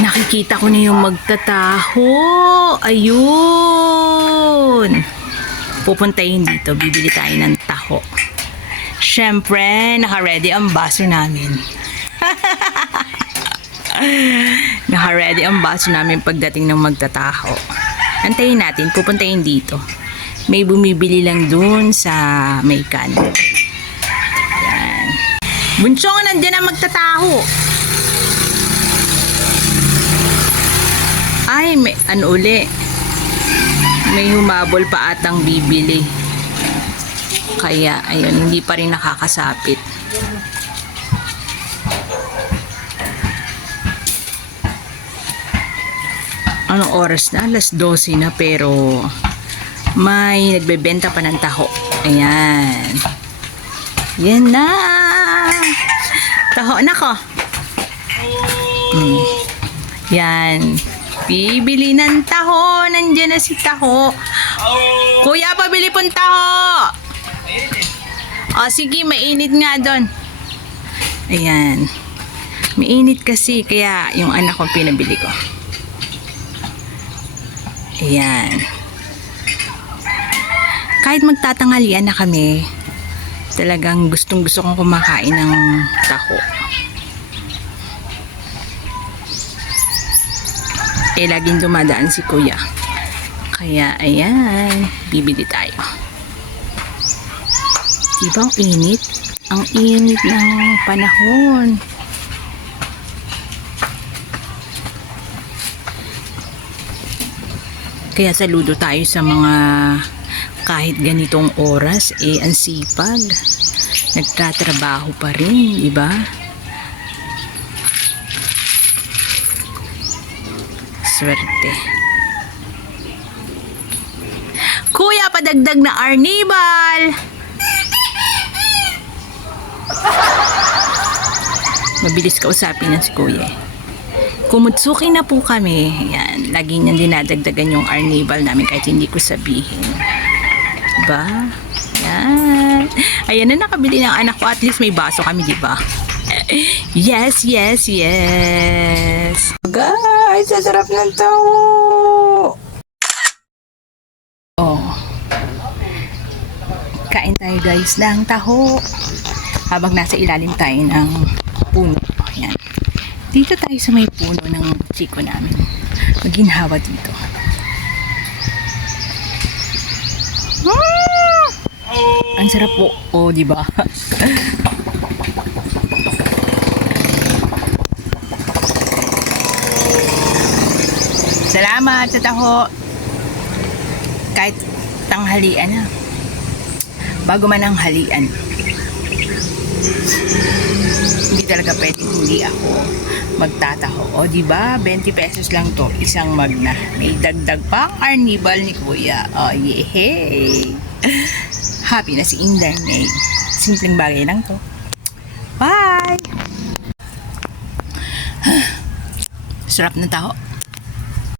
Nakikita ko na yung magtataho. Ayun. Pupuntayin dito. Bibili tayo ng taho. Siyempre, naka-ready ang baso namin. naka-ready ang baso namin pagdating ng magtataho. Antayin natin, pupuntayin dito. May bumibili lang dun sa Maykan. Yan. Bunchong, nandiyan ang magtataho. Ay, may, ano uli? May humabol pa atang bibili. Kaya, ayun, hindi pa rin nakakasapit. Anong oras na? Alas 12 na pero may nagbebenta pa ng taho. Ayan. Yan na. Taho na ko. Mm. Yan. Bibili ng taho. Nandiyan na si taho. Kuya, pabili pong taho. O, sige, mainit nga doon. Ayan. Mainit kasi, kaya yung anak ko pinabili ko. Ayan. Kahit magtatanghalian na kami, talagang gustong gusto kong kumakain ng taho. Eh, laging dumadaan si kuya. Kaya, ayan, bibili tayo. Diba ang init? Ang init ng panahon. Kaya saludo tayo sa mga kahit ganitong oras, eh, ang sipag. Nagtatrabaho pa rin, di ba? Swerte. Kuya, padagdag na arnibal! Mabilis kausapin yan si kuya. Kumutsuki na po kami. Yan, lagi niyan dinadagdagan yung arnibal namin kahit hindi ko sabihin. Diba? Yan. Ayan na nakabili ng anak ko. At least may baso kami, diba? Yes, yes, yes. Guys, sasarap ng tawo. Oh. Kain tayo guys ng taho. Habang nasa ilalim tayo ng puno. Ayan. Dito tayo sa may puno ng chiko namin. Maginhawa dito. Ah! Ang sarap po. Oh, di ba? Salamat sa taho. Kahit tanghalian na. Bago man ang halian. Hindi talaga pwede hindi ako magtataho. O, di ba 20 pesos lang to. Isang magna. May dagdag pa ang arnibal ni Kuya. O, yehey! Happy na si Inday May. Simpleng bagay lang to. Bye! Sarap na taho.